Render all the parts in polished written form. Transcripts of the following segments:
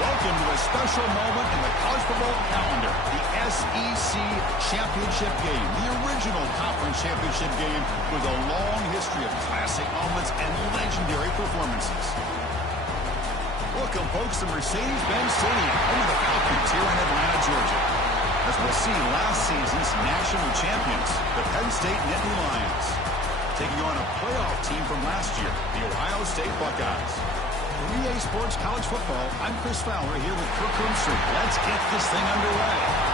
Welcome to a special moment in the college football calendar, the SEC Championship Game, the original conference championship game with a long history of classic moments and legendary performances. Welcome, folks, to Mercedes-Benz Stadium, home of the Falcons here in Atlanta, Georgia. As we'll see, last season's national champions, the Penn State Nittany Lions, taking on a playoff team from last year, the Ohio State Buckeyes. For EA Sports College Football, I'm Chris Fowler here with Kirk Rumstree. Let's get this thing underway.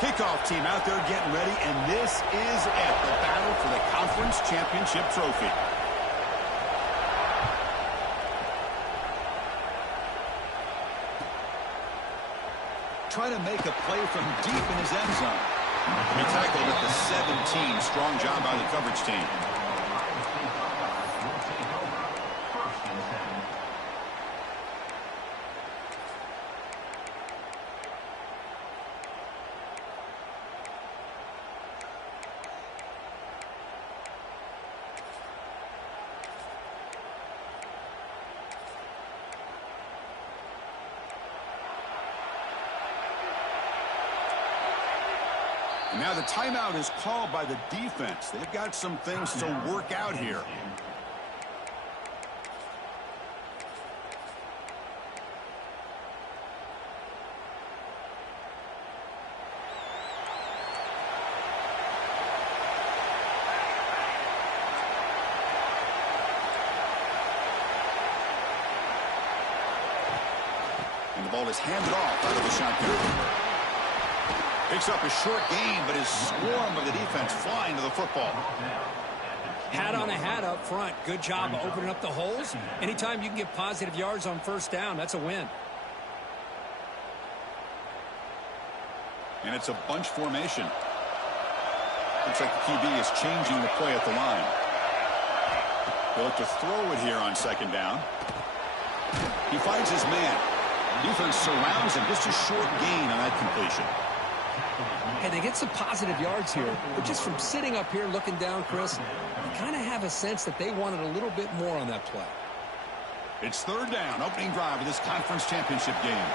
Kickoff team out there getting ready, and this is it, the battle for the conference championship trophy. Trying to make a play from deep in his end zone. He tackled at the 17. Strong job by the coverage team. Now the timeout is called by the defense. They've got some things to work out here. And the ball is handed off out of the shotgun. Picks up a short gain, but his swarm of the defense flying to the football. Hat on a hat up front. Good job opening up the holes. Anytime you can get positive yards on first down, that's a win. And it's a bunch formation. Looks like the QB is changing the play at the line. He'll look to throw it here on second down. He finds his man. Defense surrounds him. Just a short gain on that completion. Hey, they get some positive yards here, but just from sitting up here looking down, Chris, you kind of have a sense that they wanted a little bit more on that play. It's third down, opening drive of this conference championship game.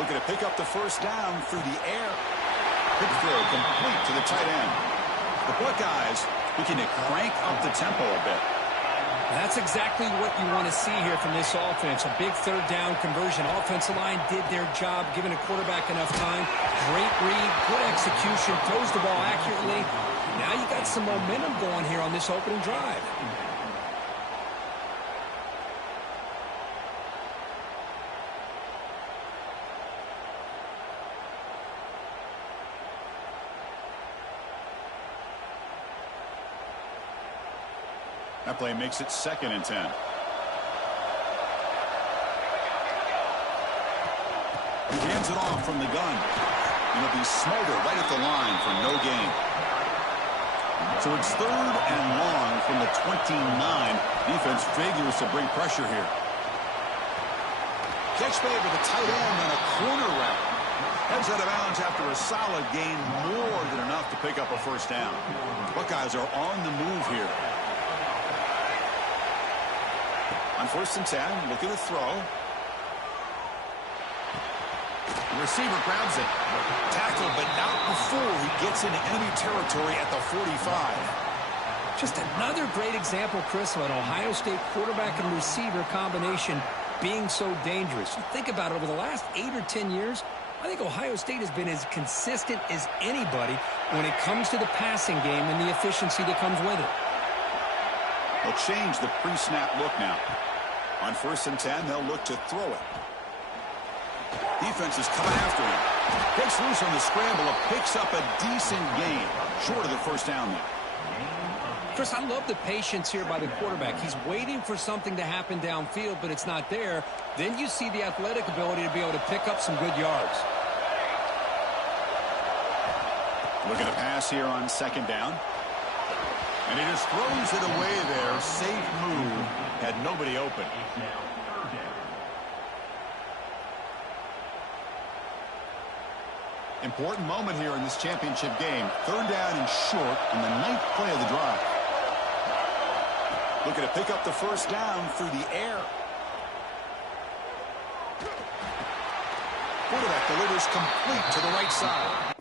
Looking to pick up the first down through the air. Quick throw complete to the tight end. The Buckeyes looking to crank up the tempo a bit. That's exactly what you want to see here from this offense. A big third down conversion. Offensive line did their job, giving a quarterback enough time. Great read, good execution, throws the ball accurately. Now you got some momentum going here on this opening drive. That play makes it 2nd and 10. He hands it off from the gun. And it'll be Smolder right at the line for no gain. So it's 3rd and long from the 29. Defense figures to bring pressure here. Catch made with the tight end on a corner route. Heads out of bounds after a solid gain, more than enough to pick up a first down. Buckeyes are on the move here. On 1st and 10, looking to throw. The receiver grabs it. Tackled, but not before he gets into enemy territory at the 45. Just another great example, Chris, of an Ohio State quarterback and receiver combination being so dangerous. You think about it, over the last 8 or 10 years, I think Ohio State has been as consistent as anybody when it comes to the passing game and the efficiency that comes with it. They'll change the pre-snap look now. On 1st and 10, they'll look to throw it. Defense is coming after him. Breaks loose on the scramble, picks up a decent gain. Short of the first down there. Chris, I love the patience here by the quarterback. He's waiting for something to happen downfield, but it's not there. Then you see the athletic ability to be able to pick up some good yards. Looking to pass here on second down. And he just throws it away there. Safe move. Had nobody open. Important moment here in this championship game. Third down and short in the 9th play of the drive. Looking to pick up the first down through the air. Quarterback delivers complete to the right side.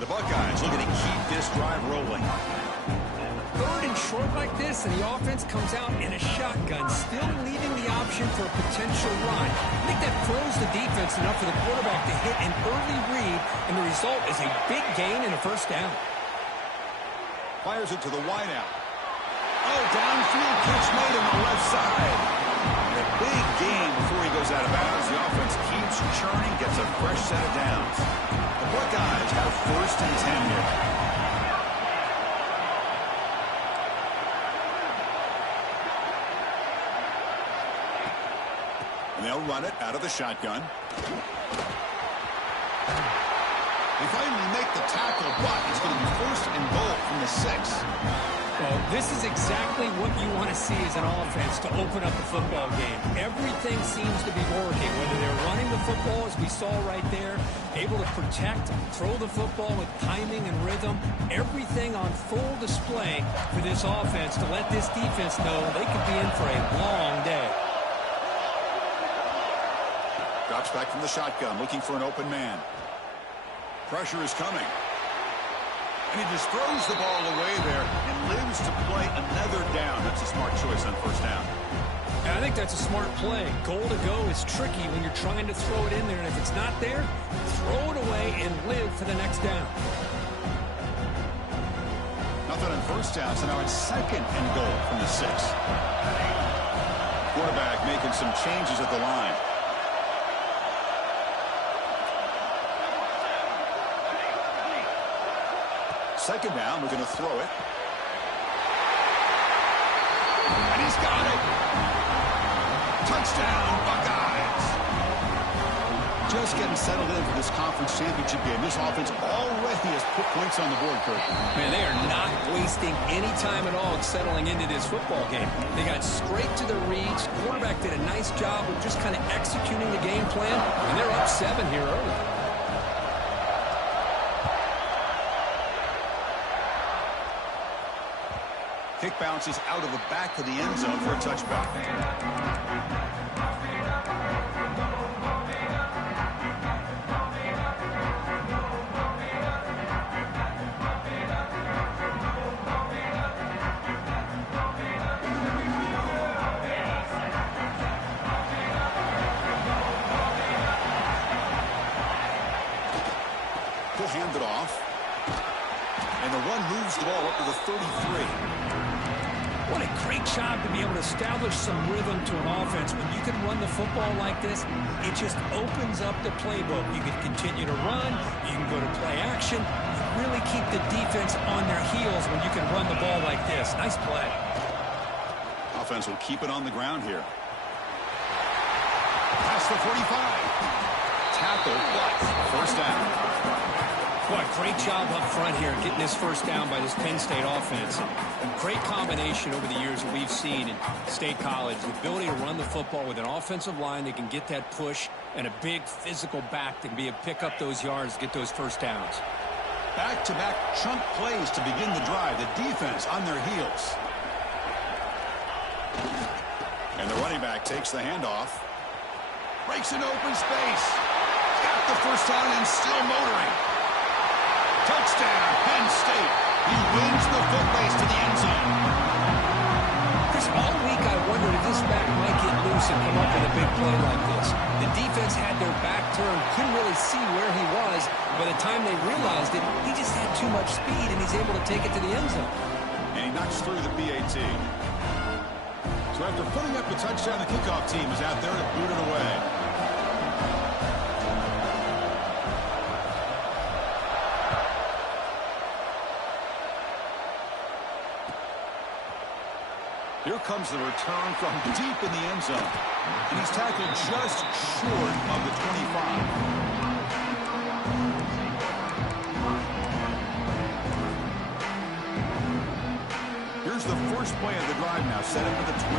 The Buckeyes looking to keep this drive rolling. Third and short like this, and the offense comes out in a shotgun, still leaving the option for a potential run. I think that throws the defense enough for the quarterback to hit an early read, and the result is a big gain and a first down. Fires it to the wideout. Oh, downfield catch made on the left side. And a big gain before he goes out of bounds. The offense keeps churning, gets a fresh set of downs. The Buckeyes have first and 10 here. And they'll run it out of the shotgun. They finally make the tackle, but it's going to be first and goal from the 6. Well, this is exactly what you want to see as an offense to open up the football game. Everything seems to be working, whether they're running the football, as we saw right there, able to protect, throw the football with timing and rhythm, everything on full display for this offense to let this defense know they could be in for a long day. Drops back from the shotgun, looking for an open man. Pressure is coming. And he just throws the ball away there and lives to play another down. That's a smart choice on first down. And I think that's a smart play. Goal to go is tricky when you're trying to throw it in there. And if it's not there, throw it away and live for the next down. Nothing on first down, so now it's second and goal from the 6. Quarterback making some changes at the line. Second down, we're going to throw it. And he's got it. Touchdown, Buckeyes. Just getting settled in for this conference championship game. This offense already has put points on the board, Kurt. Man, they are not wasting any time at all settling into this football game. They got straight to the reads. Quarterback did a nice job of just kind of executing the game plan, and they're up 7 here early. Kick bounces out of the back of the end zone for a touchback. He'll hand it off. And the run moves the ball up to the 33. What a great job to be able to establish some rhythm to an offense. When you can run the football like this, it just opens up the playbook. You can continue to run. You can go to play action. You really keep the defense on their heels when you can run the ball like this. Nice play. Offense will keep it on the ground here. Past the 45. Tackle, but first down. Boy, great job up front here getting this first down by this Penn State offense. A great combination over the years that we've seen in State College. The ability to run the football with an offensive line that can get that push and a big physical back that can be able to pick up those yards to get those first downs. Back-to-back chunk plays to begin the drive. The defense on their heels. And the running back takes the handoff. Breaks an open space. Got the first down and still motoring. Touchdown, Penn State. He wins the foot race to the end zone. Chris, all week I wondered if this back might get loose and come up with a big play like this. The defense had their back turned, couldn't really see where he was. By the time they realized it, he just had too much speed, and he's able to take it to the end zone. And he knocks through the PAT. So after putting up the touchdown, the kickoff team is out there to boot it away. Here comes the return from deep in the end zone. And he's tackled just short of the 25. Here's the first play of the drive now, set up at the 24.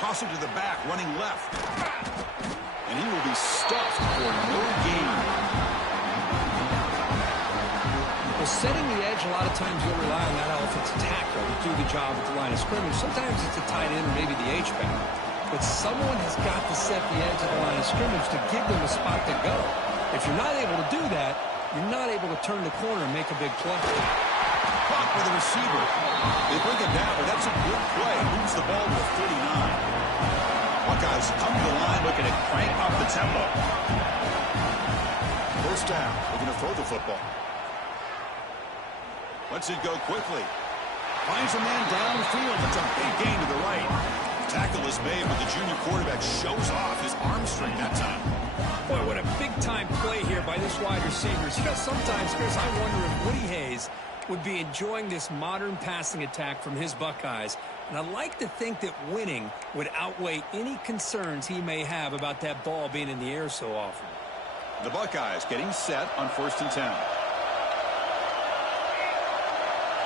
Toss it to the back, running left. And he will be stuffed for no gain. Well, setting the edge, a lot of times you'll rely on that offensive tackle to do the job at the line of scrimmage. Sometimes it's a tight end or maybe the H-back. But someone has got to set the edge of the line of scrimmage to give them a spot to go. If you're not able to do that, you're not able to turn the corner and make a big play. Caught by the receiver. They bring it down, but that's a good play. Moves the ball to 39. Buckeyes come to the line looking to crank up the tempo. First down. They're going to throw the football. Lets it go quickly. Finds a man downfield. That's a big gain to the right. Tackle is made, but the junior quarterback shows off his arm strength that time. Boy, what a big-time play here by this wide receiver. You know, sometimes, Chris, I wonder if Woody Hayes would be enjoying this modern passing attack from his Buckeyes. And I like to think that winning would outweigh any concerns he may have about that ball being in the air so often. The Buckeyes getting set on 1st and 10.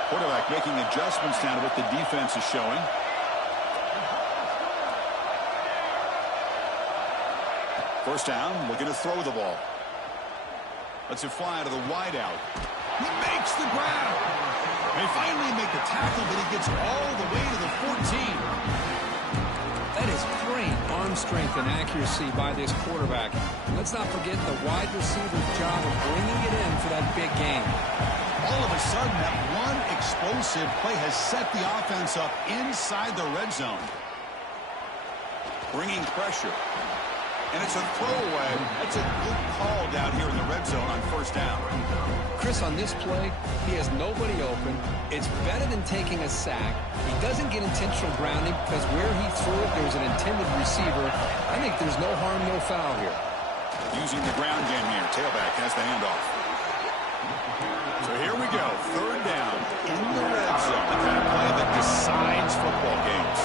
Quarterback making adjustments down to what the defense is showing. First down, looking to throw the ball. Lets it fly to the wideout. He makes the grab. They finally make the tackle, but he gets all the way to the 14. That is great arm strength and accuracy by this quarterback. Let's not forget the wide receiver's job of bringing it in for that big game. All of a sudden, that one explosive play has set the offense up inside the red zone. Bringing pressure. And it's a throwaway. That's a good call down here in the red zone on first down. Chris, on this play, he has nobody open. It's better than taking a sack. He doesn't get intentional grounding because where he threw it, there's an intended receiver. I think there's no harm, no foul here. Using the ground game here. Tailback has the handoff. So here we go. Third down in the red zone. The kind of play that decides football games.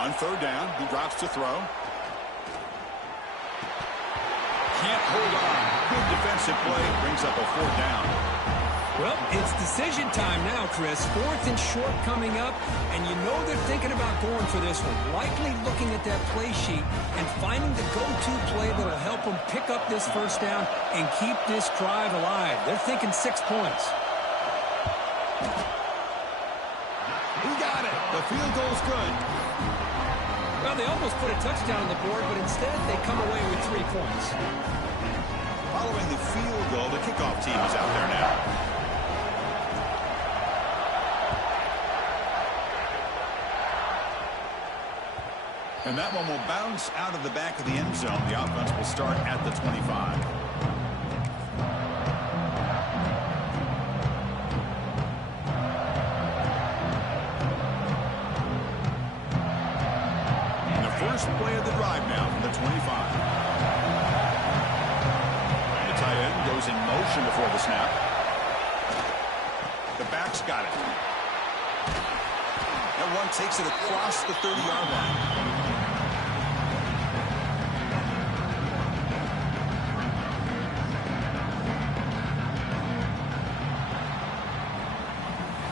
On third down, he drops to throw. Can't hold on. Good defensive play. Brings up a fourth down. Well, it's decision time now, Chris. 4th and short coming up, and you know they're thinking about going for this one. Likely looking at that play sheet and finding the go-to play that'll help them pick up this first down and keep this drive alive. They're thinking 6 points. He got it. The field goal's good. Well, they almost put a touchdown on the board, but instead they come away with 3 points. Following the field goal, the kickoff team is out there now. And that one will bounce out of the back of the end zone. The offense will start at the 25. And the first play of the drive now from the 25. The tight end goes in motion before the snap. The back's got it. That one takes it across the 30-yard line.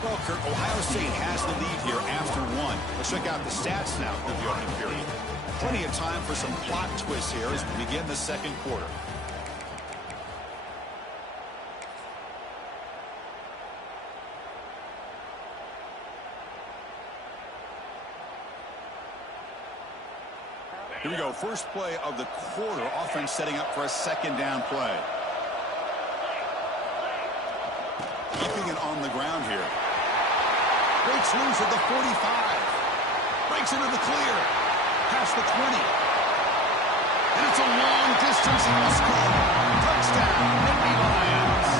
Well, Kurt, Ohio State has the lead here after one. Let's check out the stats now of the opening period. Plenty of time for some plot twists here as we begin the second quarter. Here we go. First play of the quarter. Offense setting up for a second down play. Keeping it on the ground here. Breaks loose at the 45. Breaks into the clear. Past the 20. And it's a long distance score. Touchdown, Nittany Lions.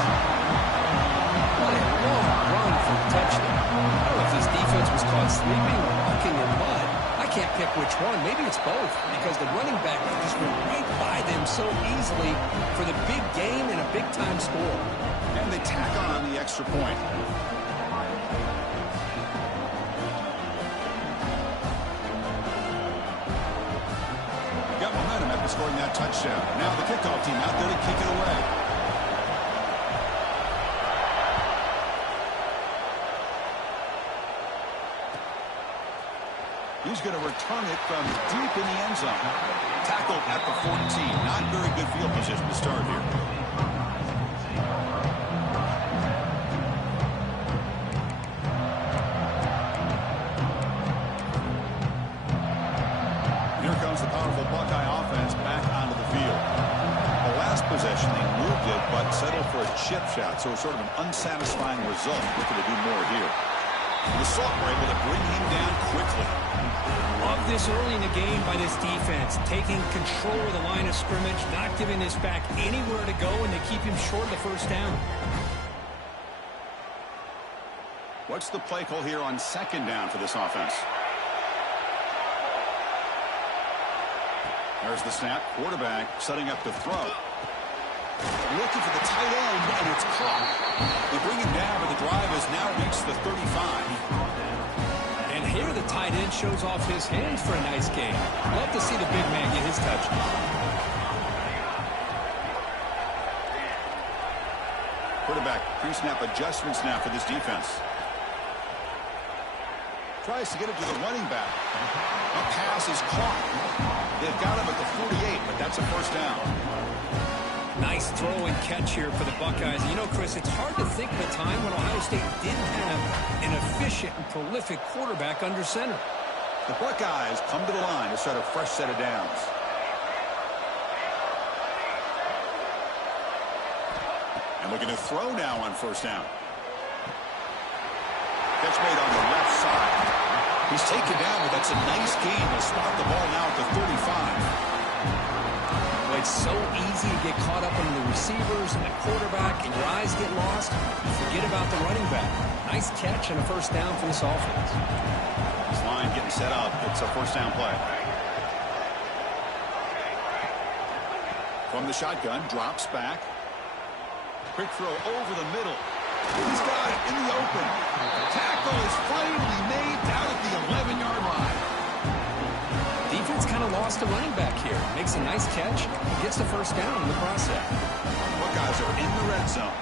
What a long run for a touchdown. I don't know if this defense was caught sleeping or walking in mud. I can't pick which one. Maybe it's both, because the running back just went right by them so easily for the big gain and a big-time score. And they tack on the extra point. Got momentum after scoring that touchdown. Now the kickoff team out there to kick it away. He's going to return it from deep in the end zone. Tackled at the 14. Not very good field position to start here. Here comes the powerful Buckeye offense back onto the field. The last possession, they moved it, but settled for a chip shot, so it's sort of an unsatisfying result. Looking to do more here. The Salt were able to bring him down quickly. Love this early in the game by this defense, taking control of the line of scrimmage, not giving this back anywhere to go, and they keep him short of the first down. What's the play call here on second down for this offense? There's the snap. Quarterback setting up to throw. Looking for the tight end, and it's caught. They bring him down, but the drive has now reached the 35. And here the tight end shows off his hands for a nice game. Love to see the big man get his touchdown. Quarterback pre-snap adjustments now for this defense. Tries to get it to the running back. A pass is caught. They've got him at the 48, but that's a first down. Nice throw and catch here for the Buckeyes. You know, Chris, it's hard to think of a time when Ohio State didn't have an efficient and prolific quarterback under center. The Buckeyes come to the line to start a fresh set of downs. And looking to throw now on first down. Catch made on the left side. He's taken down, but that's a nice gain. He'll spot the ball now at the 35. Well, it's so easy to get caught up in the receivers and the quarterback, and your eyes get lost. You forget about the running back. Nice catch and a first down for this offense. This line getting set up. It's a first down play. From the shotgun, drops back. Quick throw over the middle. He's got it in the open. Tackle is finally made down at the 11-yard line. Defense kind of lost a running back here. Makes a nice catch and gets the first down in the process. Buckeyes are in the red zone.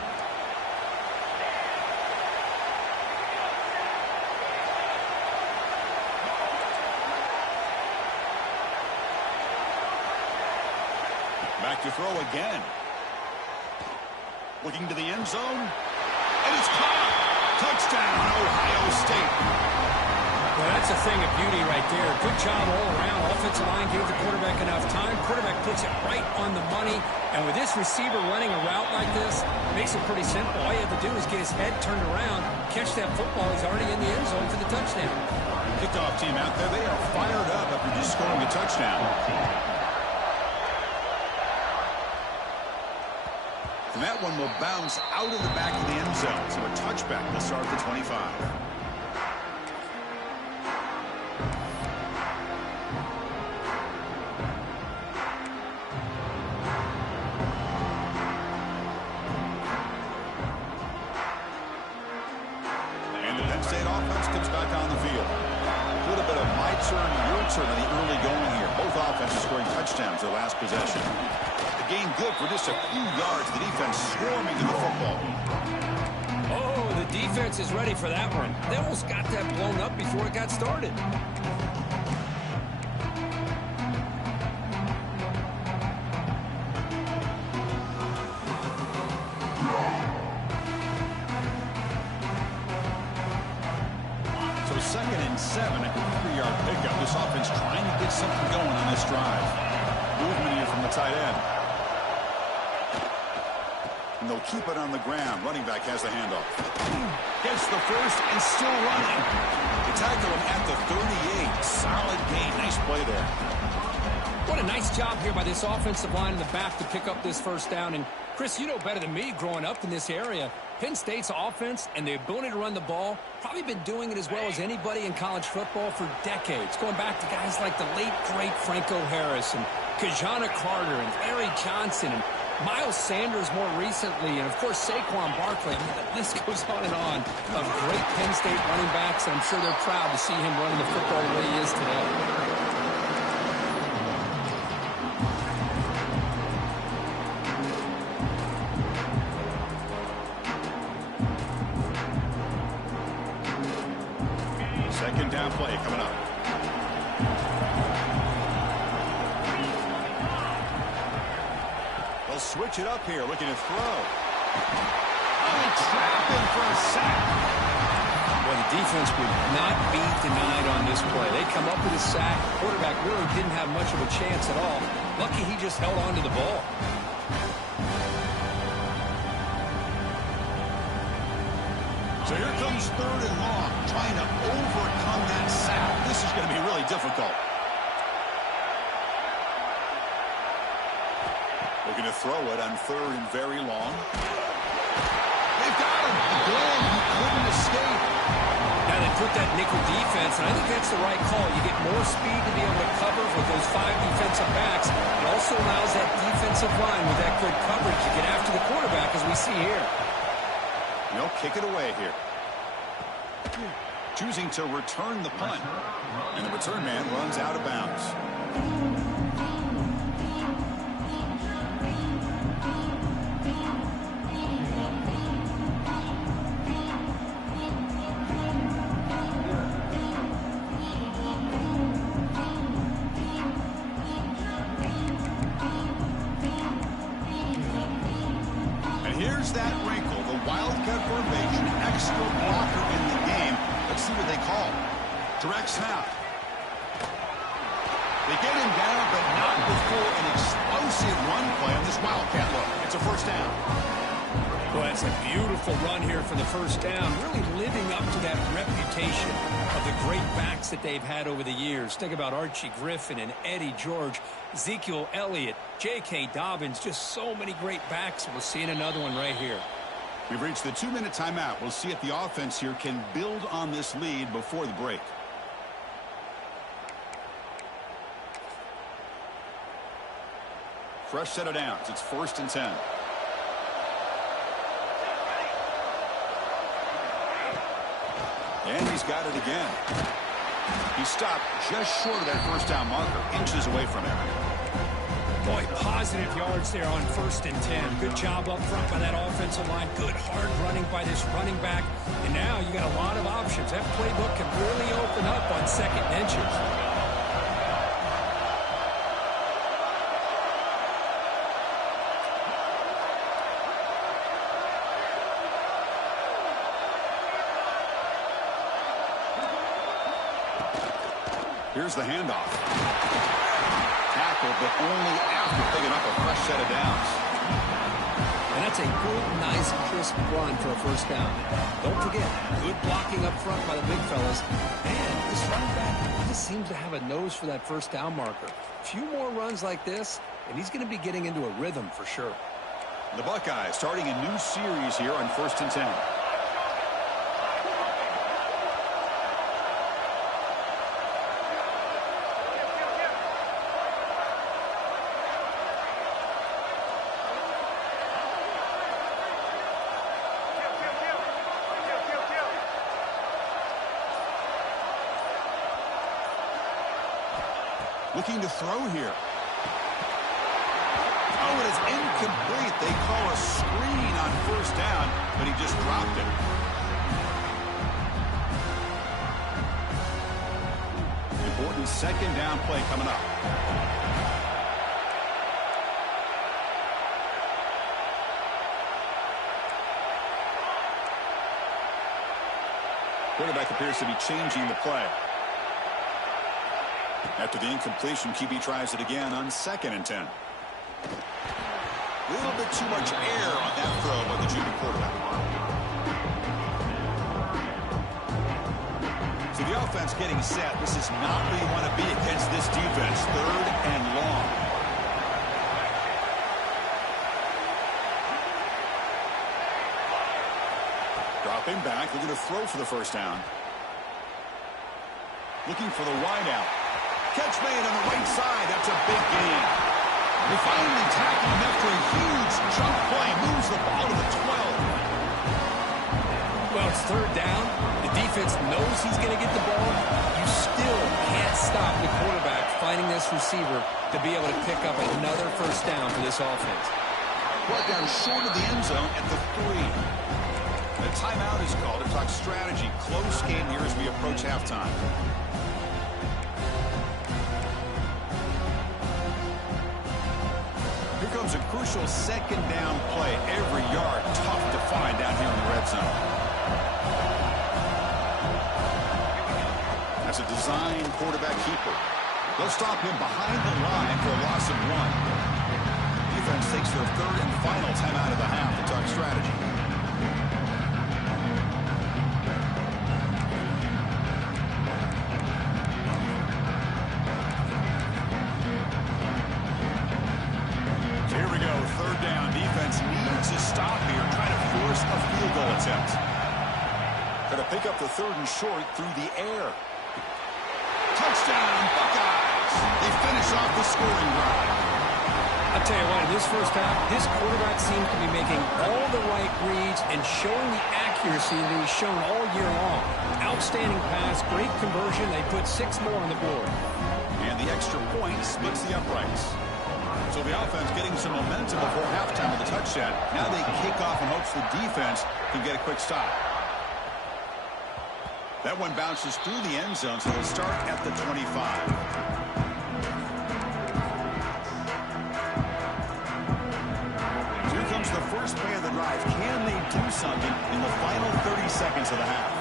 Back to throw again. Looking to the end zone. And it's caught. Touchdown, Ohio State. Well, that's a thing of beauty right there. Good job all around. Offensive line gave the quarterback enough time. Quarterback puts it right on the money. And with this receiver running a route like this, makes it pretty simple. All you have to do is get his head turned around, catch that football. He's already in the end zone for the touchdown. Kickoff team out there. They are fired up after just scoring a touchdown. And that one will bounce out of the back of the end zone. So a touchback will start at the 25. certainly the early going here. Both offenses scoring touchdowns their last possession. The game good for just a few yards. The defense swarming to the football. Oh, the defense is ready for that one. They almost got that blown up before it got started. So 2nd and 7 at the 3-yard pickup. This offense trying to get something going on this drive. Movement here from the tight end. And they'll keep it on the ground. Running back has the handoff. Gets the first and still running. They tackle him at the 38. Solid gain. Nice play there. What a nice job here by this offensive line in the back to pick up this first down. And, Chris, you know better than me growing up in this area, Penn State's offense and the ability to run the ball probably been doing it as well as anybody in college football for decades, going back to guys like the late, great Franco Harris and Kajana Carter and Larry Johnson and Miles Sanders more recently, and, of course, Saquon Barkley. I mean, the list goes on and on of great Penn State running backs, and I'm sure they're proud to see him running the football the way he is today. Second down play coming up. They'll switch it up here, looking to throw. Oh, trapped him for a sack. Well, the defense would not be denied on this play. They come up with a sack. Quarterback really didn't have much of a chance at all. Lucky he just held on to the ball. So here comes 3rd and long, trying to overcome that sack. This is going to be really difficult. Looking to throw it on 3rd and very long. They've got him. Again, he couldn't escape. Now they put that nickel defense, and I think that's the right call. You get more speed to be able to cover with those 5 defensive backs. It also allows that defensive line with that good coverage to get after the quarterback, as we see here. They'll kick it away here. Choosing to return the punt. And the return man runs out of bounds. Here's that wrinkle, the Wildcat formation, extra blocker in the game. Let's see what they call. Direct snap. They get him down, but not before an explosive run play on this Wildcat look. It's a first down. Well, that's a beautiful run here for the first down, really living up to that reputation of the great backs that they've had over the years. Think about Archie Griffin and Eddie George, Ezekiel Elliott, J.K. Dobbins, just so many great backs. We're seeing another one right here. We've reached the 2-minute timeout. We'll see if the offense here can build on this lead before the break. Fresh set of downs. It's 1st and 10. And he's got it again. He stopped just short of that first down marker, inches away from it. Boy, positive yards there on 1st and 10. Good job up front by that offensive line. Good hard running by this running back. And now you got a lot of options. That playbook can really open up on 2nd and inches. Here's the handoff. Tackle, but only after picking up a fresh set of downs. And that's a good, nice, crisp run for a first down. Don't forget, good blocking up front by the big fellas. And this running back just seems to have a nose for that first down marker. A few more runs like this, and he's going to be getting into a rhythm for sure. The Buckeyes starting a new series here on 1st and 10. Looking to throw here. Oh, it is incomplete. They call a screen on first down, but he just dropped it. Important second down play coming up. Quarterback appears to be changing the play. After the incompletion, QB tries it again on 2nd and 10. A little bit too much air on that throw by the junior quarterback. So the offense getting set. This is not where you want to be against this defense. 3rd and long. Dropping back, looking to throw for the first down. Looking for the wideout. Catch made on the right side. That's a big gain. They finally tackle him after a huge jump play. Moves the ball to the 12. Well, it's 3rd down. The defense knows he's going to get the ball. You still can't stop the quarterback finding this receiver to be able to pick up another first down for this offense. Brought down short of the end zone at the 3. The timeout is called to talk strategy. Close game here as we approach halftime. Here comes a crucial second down play. Every yard tough to find down here in the red zone. That's a design quarterback keeper. They'll stop him behind the line for a loss of 1. Defense takes their 3rd and final timeout of the half to talk strategy. Needs a stop here, trying to force a field goal attempt. Going to pick up the 3rd and short through the air. Touchdown, Buckeyes! They finish off the scoring drive. I'll tell you what, in this first half, this quarterback seems to be making all the right reads and showing the accuracy that he's shown all year long. Outstanding pass, great conversion. They put 6 more on the board. And the extra point splits the uprights. So the offense getting some momentum before halftime with a touchdown. Now they kick off in hopes the defense can get a quick stop. That one bounces through the end zone, so they'll start at the 25. Here comes the first play of the drive. Can they do something in the final 30 seconds of the half?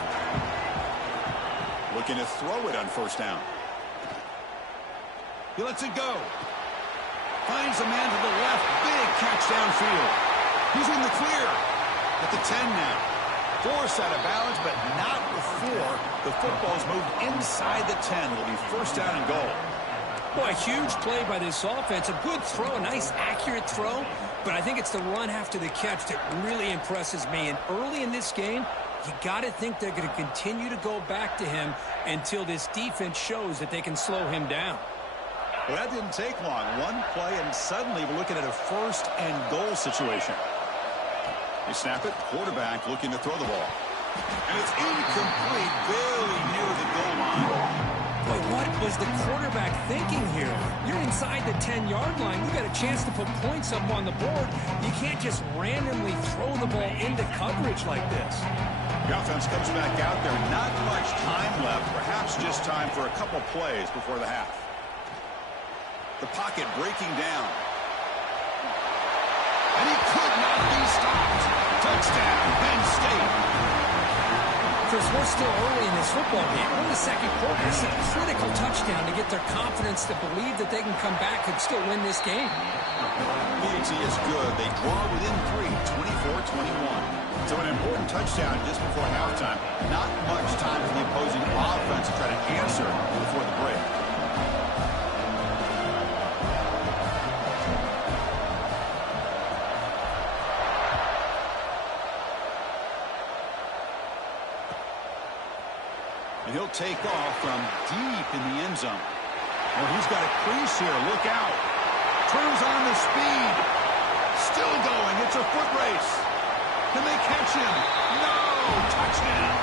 Looking to throw it on first down. He lets it go. Finds a man to the left. Big catch downfield. He's in the clear. At the 10 now. Forced out of bounds, but not before the football's moved inside the 10. It'll be first down and goal. Boy, a huge play by this offense. A good throw, a nice, accurate throw. But I think it's the run after the catch that really impresses me. And early in this game, you got to think they're going to continue to go back to him until this defense shows that they can slow him down. Well, that didn't take long. One play, and suddenly we're looking at a first and goal situation. They snap it. Quarterback looking to throw the ball. And it's incomplete, very near the goal line. Boy, what was the quarterback thinking here? You're inside the 10-yard line. You got a chance to put points up on the board. You can't just randomly throw the ball into coverage like this. The offense comes back out there. Not much time left. Perhaps just time for a couple plays before the half. The pocket breaking down. And he could not be stopped. Touchdown, Penn State. Chris, we're still early in this football game. We're in the second quarter. It's a critical touchdown to get their confidence to believe that they can come back and still win this game. PAT is good. They draw within 3, 24-21. So an important touchdown just before halftime. Not much time for the opposing offense to try to answer before the break. And he'll take off from deep in the end zone. Well, he's got a crease here. Look out. Turns on the speed. Still going. It's a foot race. Can they catch him? No! Touchdown.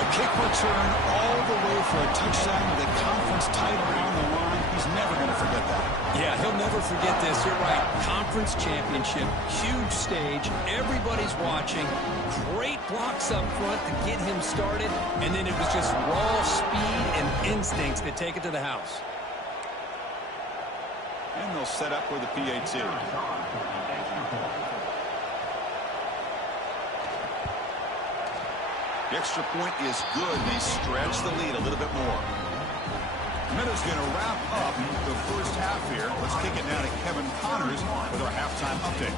A kick return all the way for a touchdown with a conference title on the line. He's never going to forget that. Yeah, he'll never forget this. You're right. Conference championship, huge stage. Everybody's watching. Great blocks up front to get him started. And then it was just raw speed and instincts that take it to the house. And they'll set up with the PAT. The extra point is good. They stretch the lead a little bit more. Minutes going to wrap up the first half here. Let's kick it down to Kevin Connors with our halftime update.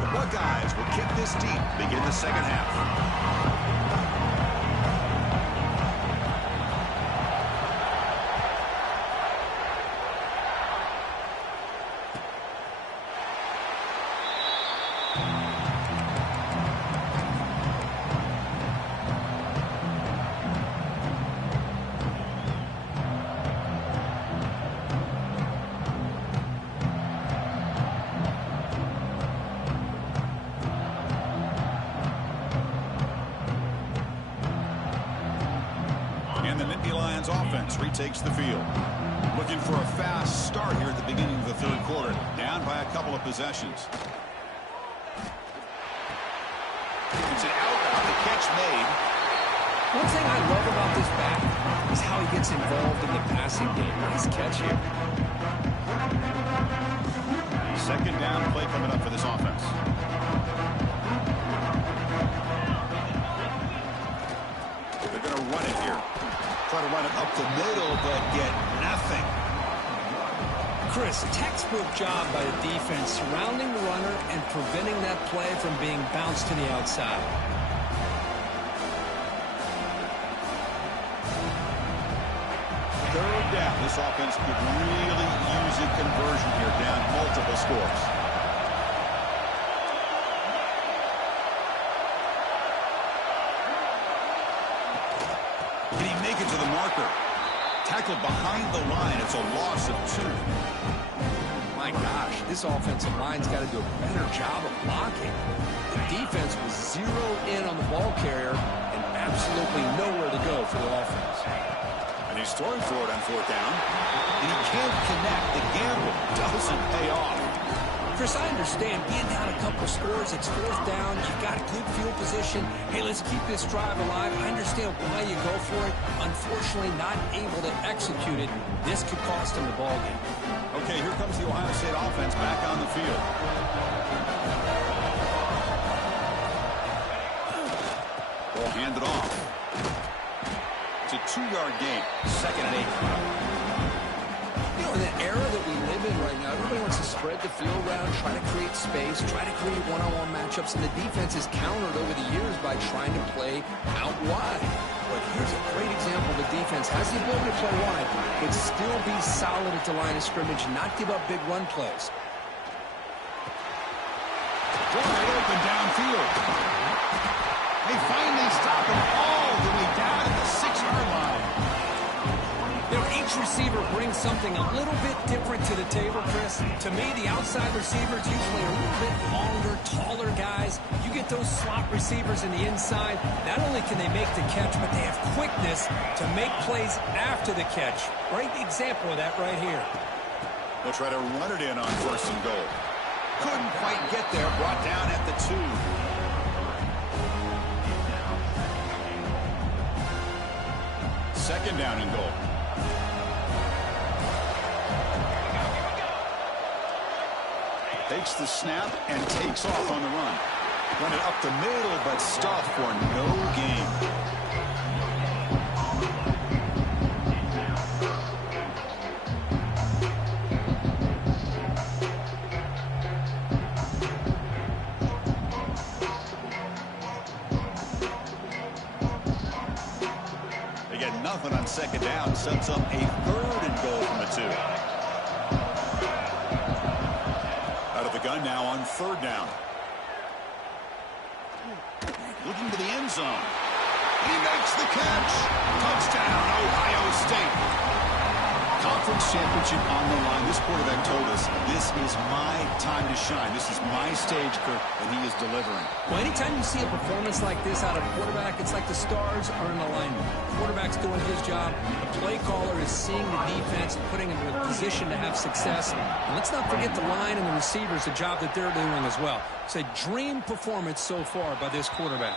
The Buckeyes will kick this deep, begin the second half. Offense retakes the field. Looking for a fast start here at the beginning of the third quarter. Down by a couple of possessions. It's an out. The catch made. One thing I love about this back is how he gets involved in the passing game. Nice catch here. Second down play coming up for this offense. They're going to run it here. Try to run it up the middle, but get nothing. Chris, textbook job by the defense surrounding the runner and preventing that play from being bounced to the outside. Third down. This offense could really use a conversion here, down multiple scores. Did he make it to the marker? Tackled behind the line. It's a loss of 2. My gosh, this offensive line's got to do a better job of blocking. The defense was zeroed in on the ball carrier and absolutely nowhere to go for the offense. And he's throwing for it on fourth down. And he can't connect. The gamble doesn't pay off. Chris, I understand being down a couple scores, it's fourth down, you've got good field position. Hey, let's keep this drive alive. I understand why you go for it. Unfortunately, not able to execute it. This could cost him the ball game. Okay, here comes the Ohio State offense back on the field. Ball handed off. It's a 2-yard gain. Second and 8. In the era that we live in right now, everybody wants to spread the field around, try to create space, try to create one-on-one matchups, and the defense is countered over the years by trying to play out wide. But here's a great example. The defense has the ability to play wide, but still be solid at the line of scrimmage, not give up big run plays. Wide open downfield. They finally stop him all the way down at the 6-yard line. You know, each receiver brings something a little bit different to the table, Chris. To me, the outside receivers usually are a little bit longer, taller guys. You get those slot receivers in the inside, not only can they make the catch, but they have quickness to make plays after the catch. Great example of that right here. They'll try to run it in on first and goal. Couldn't quite get there, brought down at the 2. Second down and goal. Takes the snap and takes off on the run. Run it up the middle, but stuffed for no gain. They get nothing on second down. Sets up a third and goal from the 2. Gun now on third down. Looking to the end zone. He makes the catch. Touchdown, Ohio State. Conference championship on the line. This quarterback told us, this is my time to shine. This is my stage, Kirk, and he is delivering. Well, anytime you see a performance like this out of a quarterback, it's like the stars are in alignment. The quarterback's doing his job. The play caller is seeing the defense and putting him in a position to have success. And let's not forget the line and the receivers, the job that they're doing as well. It's a dream performance so far by this quarterback.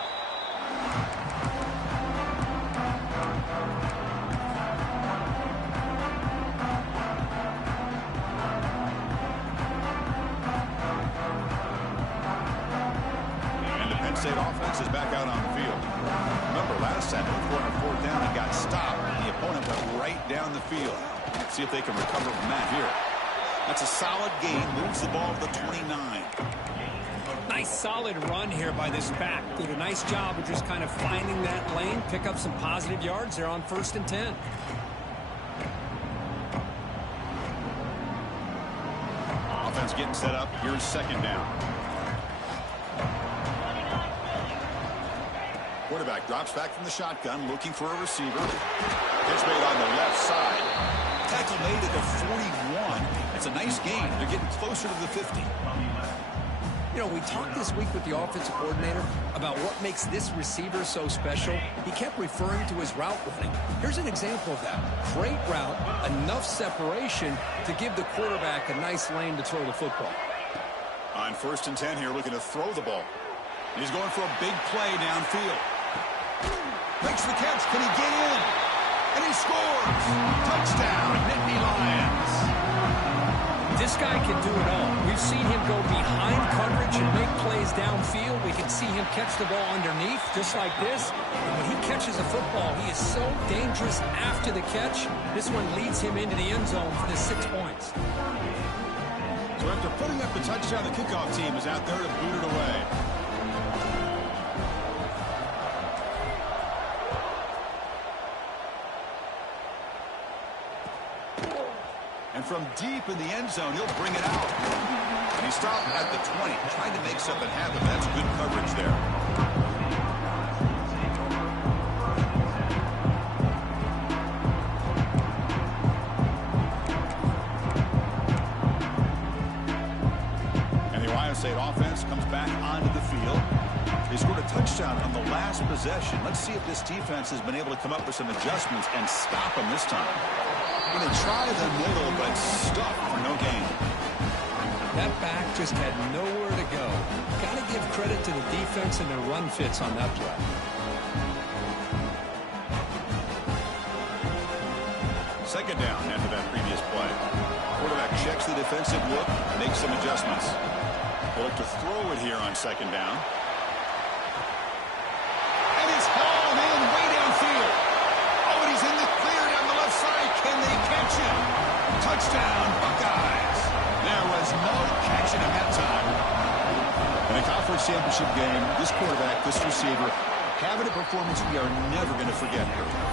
State offense is back out on the field. Remember, last time they were on 4th down and got stopped. The opponent went right down the field. Let's see if they can recover from that here. That's a solid gain. Moves the ball to the 29. Nice solid run here by this back. Did a nice job of just kind of finding that lane, pick up some positive yards there on 1st and 10. Offense getting set up. Here's 2nd down. Quarterback drops back from the shotgun, looking for a receiver. Pitch made on the left side. Tackle made at the 41. It's a nice gain. They're getting closer to the 50. You know, we talked this week with the offensive coordinator about what makes this receiver so special. He kept referring to his route running. Here's an example of that. Great route, enough separation to give the quarterback a nice lane to throw the football. On 1st and 10 here, looking to throw the ball. He's going for a big play downfield. Makes the catch. Can he get in? And he scores. Touchdown, Nittany Lions. This guy can do it all. We've seen him go behind coverage and make plays downfield. We can see him catch the ball underneath, just like this. And when he catches a football, he is so dangerous after the catch. This one leads him into the end zone for the 6 points. So after putting up the touchdown, the kickoff team is out there to boot it away. And from deep in the end zone, he'll bring it out. And he stopped at the 20, trying to make something happen. That's good coverage there. And the Ohio State offense comes back onto the field. They scored a touchdown on the last possession. Let's see if this defense has been able to come up with some adjustments and stop them this time. Going to try the middle, but stuck for no gain. That back just had nowhere to go. Got to give credit to the defense and their run fits on that play. Second down after that previous play. Quarterback checks the defensive look, makes some adjustments. They'll look to throw it here on 2nd down. And it's hauled in way downfield. Oh, and he's in the clear down the left side. Can they catch him? Touchdown, Buckeyes. There was no catching him that time. In a conference championship game, this quarterback, this receiver, having a performance we are never going to forget.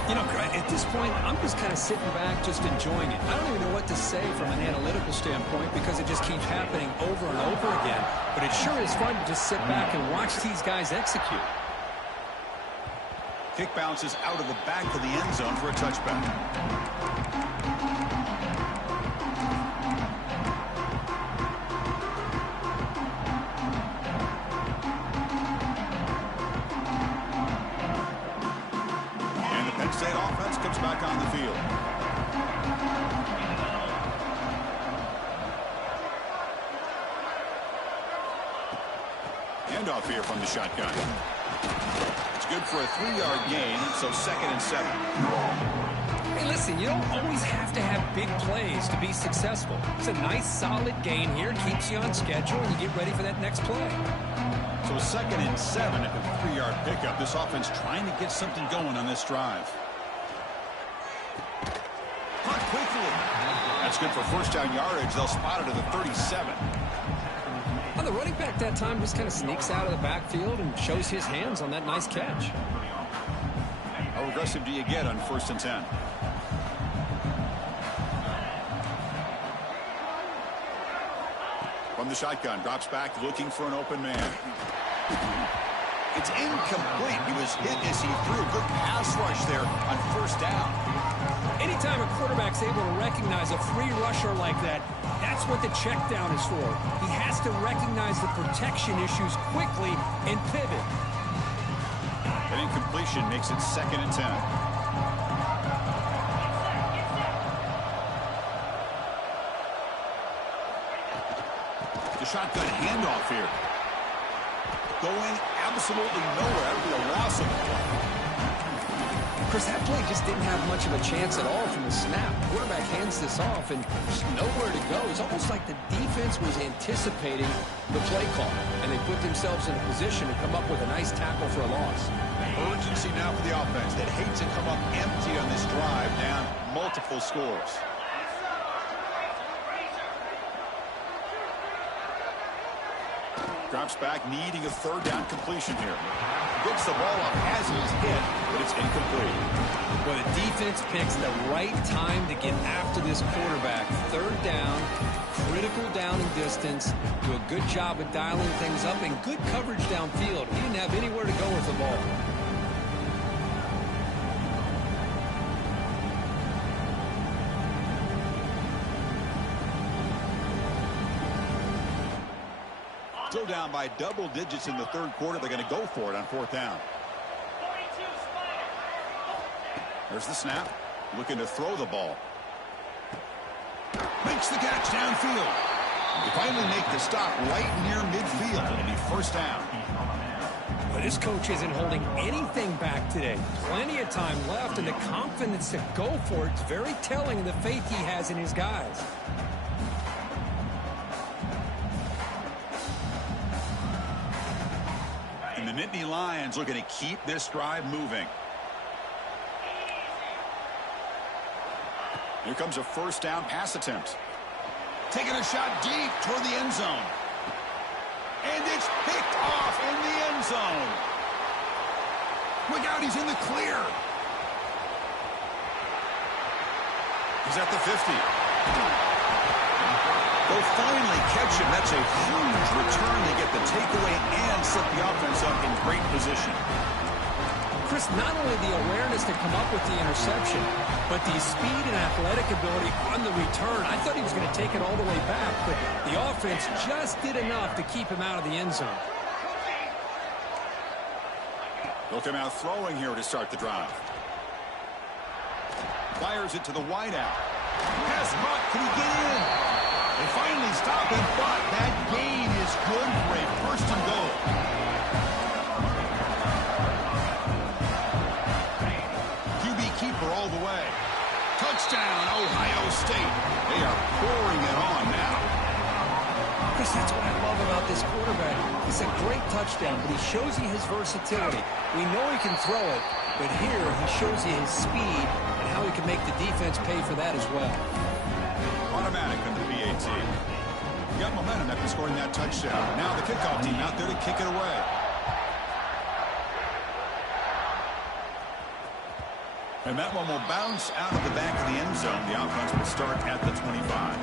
You know, at this point, I'm just kind of sitting back, just enjoying it. I don't even know what to say from an analytical standpoint because it just keeps happening over and over again. But it sure is fun to just sit back and watch these guys execute. Kick bounces out of the back of the end zone for a touchback. And the Penn State offense comes back on the field. Handoff here from the shotgun. Good for a 3-yard gain, so 2nd and 7. Hey, listen, you don't always have to have big plays to be successful. It's a nice, solid gain here, keeps you on schedule, and you get ready for that next play. So 2nd and 7 at the 3-yard pickup. This offense trying to get something going on this drive. Punt quickly. That's good for 1st down yardage. They'll spot it at the 37. Well, the running back that time just kind of sneaks out of the backfield and shows his hands on that nice catch. How aggressive do you get on 1st and 10? From the shotgun, drops back, looking for an open man. It's incomplete. He was hit as he threw. Good pass rush there on 1st down. Anytime a quarterback's able to recognize a free rusher like that, that's what the check down is for. He has to recognize the protection issues quickly and pivot. An incompletion makes it 2nd and 10. The shotgun handoff here. Going absolutely nowhere. That would be a loss of the play. Chris, that play just didn't have much of a chance at all from the snap. Quarterback hands this off and just nowhere to go. It's almost like the defense was anticipating the play call, and they put themselves in a position to come up with a nice tackle for a loss. Urgency now for the offense that hate to come up empty on this drive, down multiple scores. Drops back, needing a 3rd down completion here. Gets the ball up as he's hit, but it's incomplete. Well, the defense picks the right time to get after this quarterback. 3rd down, critical down and distance. Do a good job of dialing things up and good coverage downfield. He didn't have anywhere to go with the ball. Still down by double digits in the 3rd quarter. They're going to go for it on 4th down. There's the snap. Looking to throw the ball. Makes the catch downfield. They finally make the stop right near midfield. It'll be 1st down. But this coach isn't holding anything back today. Plenty of time left, and the confidence to go for it is very telling of the faith he has in his guys. And the Nittany Lions looking to keep this drive moving. Here comes a 1st down pass attempt. Taking a shot deep toward the end zone. And it's picked off in the end zone. Look out, he's in the clear. He's at the 50. They'll finally catch him. That's a huge return to get the takeaway and set the offense up in great position. Chris, not only the awareness to come up with the interception, but the speed and athletic ability on the return. I thought he was going to take it all the way back, but the offense just did enough to keep him out of the end zone. They'll come out throwing here to start the drive. Fires it to the wideout. Pass caught. Can he get in? They finally stop him, but that gain is good for a 1st and goal. QB keeper all the way. Touchdown, Ohio State. They are pouring it on now. Chris, that's what I love about this quarterback. It's a great touchdown, but he shows you his versatility. We know he can throw it, but here he shows you his speed and how he can make the defense pay for that as well. Automatic on the PAT. Got momentum after scoring that touchdown. Now the kickoff team out there to kick it away. And that one will bounce out of the back of the end zone. The offense will start at the 25.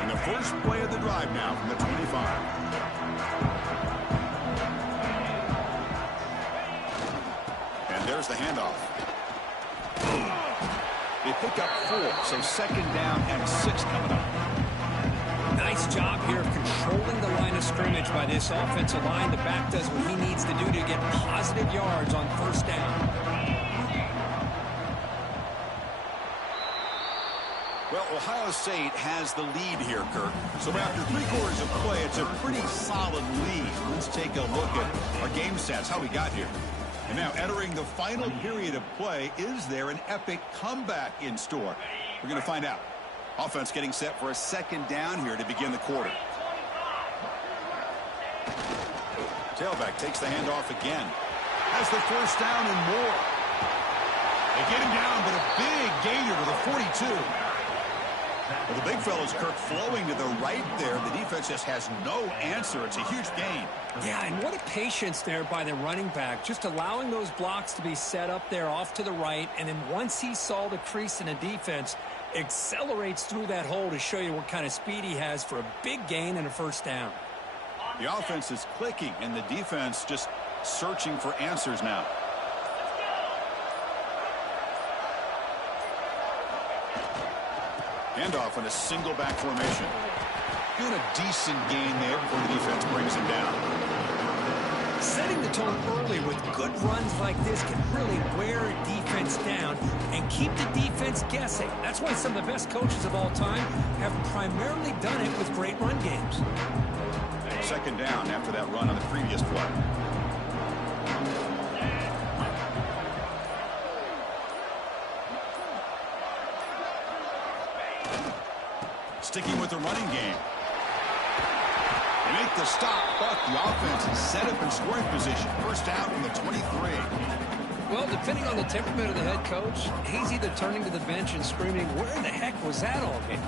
And the first play of the drive now from the 25. And there's the handoff. They pick up 4, so 2nd down and 6 coming up. Nice job here of controlling the line of scrimmage by this offensive line. The back does what he needs to do to get positive yards on 1st down. Well, Ohio State has the lead here, Kirk. So after 3 quarters of play, it's a pretty solid lead. Let's take a look at our game stats, how we got here. And now entering the final period of play, is there an epic comeback in store? We're going to find out. Offense getting set for a 2nd down here to begin the quarter. Tailback takes the handoff again. Has the 1st down and more. They get him down, but a big gainer to the 42. Well, the big fella's, Kirk, flowing to the right there. The defense just has no answer. It's a huge gain. Yeah, and what a patience there by the running back. Just allowing those blocks to be set up there off to the right. And then once he saw the crease in the defense, accelerates through that hole to show you what kind of speed he has for a big gain and a 1st down. The offense is clicking, and the defense just searching for answers now. Handoff in a single back formation. Doing a decent gain there before the defense brings him down. Setting the tone early with good runs like this can really wear a defense down and keep the defense guessing. That's why some of the best coaches of all time have primarily done it with great run games. Second down after that run on the previous play. Sticking with the running game. They make the stop, but the offense is set up in scoring position. First down from the 23. Well, depending on the temperament of the head coach, he's either turning to the bench and screaming, where the heck was that all game?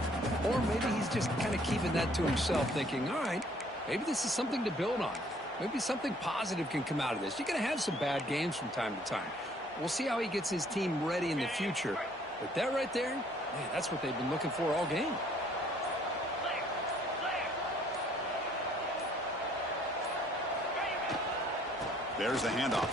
Or maybe he's just kind of keeping that to himself, thinking, all right, maybe this is something to build on. Maybe something positive can come out of this. You're going to have some bad games from time to time. We'll see how he gets his team ready in the future. But that right there, man, that's what they've been looking for all game. There's the handoff.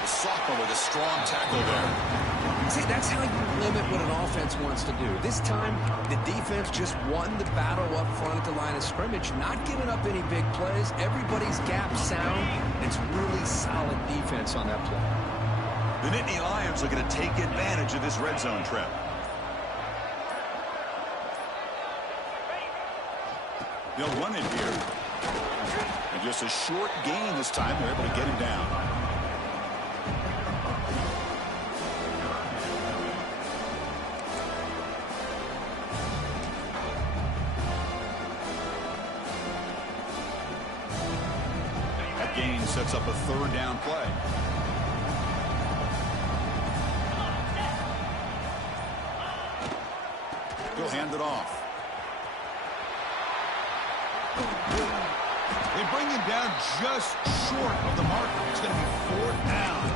The sophomore with a strong tackle there. See, that's how you limit what an offense wants to do. This time, the defense just won the battle up front at the line of scrimmage, not giving up any big plays. Everybody's gap sound. It's really solid defense on that play. The Nittany Lions looking to take advantage of this red zone trip. They'll run it here. And just a short gain this time. They're able to get him down. That gain sets up a third down play. He'll hand it off. They bring him down just short of the mark. It's going to be fourth down.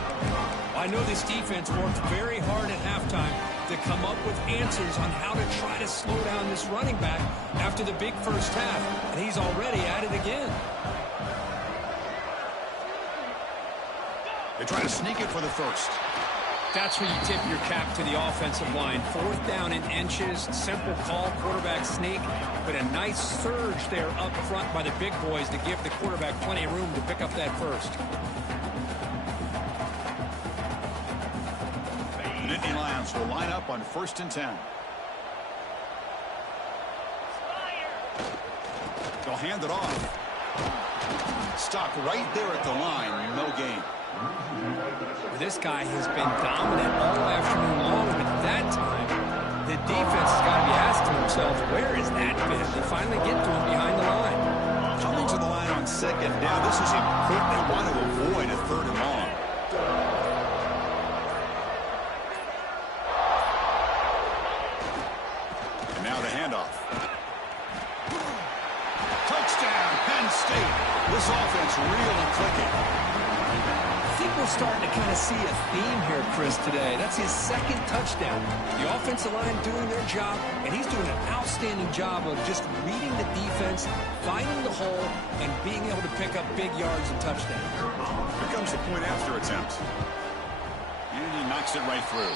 I know this defense worked very hard at halftime to come up with answers on how to try to slow down this running back after the big first half, and he's already at it again. They try to sneak it for the first. That's where you tip your cap to the offensive line. Fourth down in inches, simple call, quarterback sneak, but a nice surge there up front by the big boys to give the quarterback plenty of room to pick up that first. The Nittany Lions will line up on 1st and 10. They'll hand it off. Stopped right there at the line, no gain. This guy has been dominant all afternoon long, but that time, the defense has got to be asking themselves, where is that been? They finally get to him behind the line. Coming to the line on second down, this is important. They want to avoid a third and long. And now the handoff. Touchdown, Penn State. This offense really clicking. I think we're starting to kind of see a theme here, Chris, today. That's his second touchdown. The offensive line doing their job, and he's doing an outstanding job of just reading the defense, finding the hole, and being able to pick up big yards and touchdowns. Here comes the point after attempt. And he knocks it right through.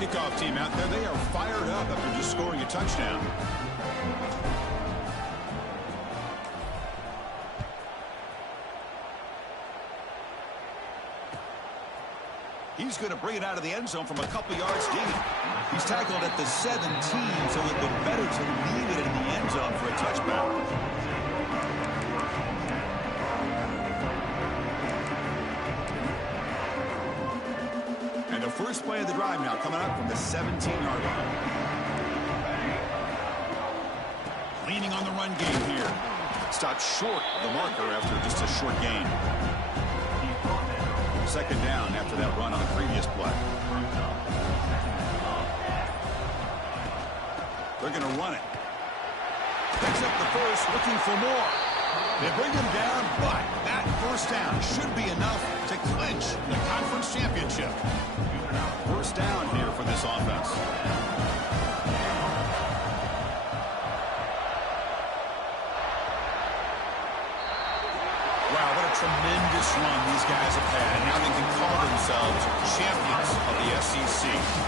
Kickoff team out there. They are fired up after just scoring a touchdown. He's going to bring it out of the end zone from a couple yards deep. He's tackled at the 17, so it would be better to leave it in the end zone for a touchback. And the first play of the drive now coming up from the 17-yard line. Leaning on the run game here. Stopped short of the marker after just a short gain. Second down after that run on the previous play. They're going to run it. Picks up the first, looking for more. They bring him down, but that first down should be enough to clinch the conference championship. First down here for this offense. Wow, what a tremendous run these guys have had. And now they can call themselves champions of the SEC.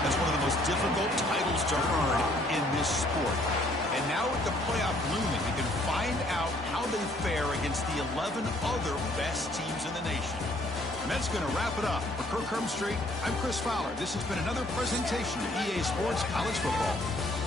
That's one of the most difficult titles to earn in this sport. And now with the playoff looming, we can find out how they fare against the 11 other best teams in the nation. And that's going to wrap it up. For Kirk Street, I'm Chris Fowler. This has been another presentation of EA Sports College Football.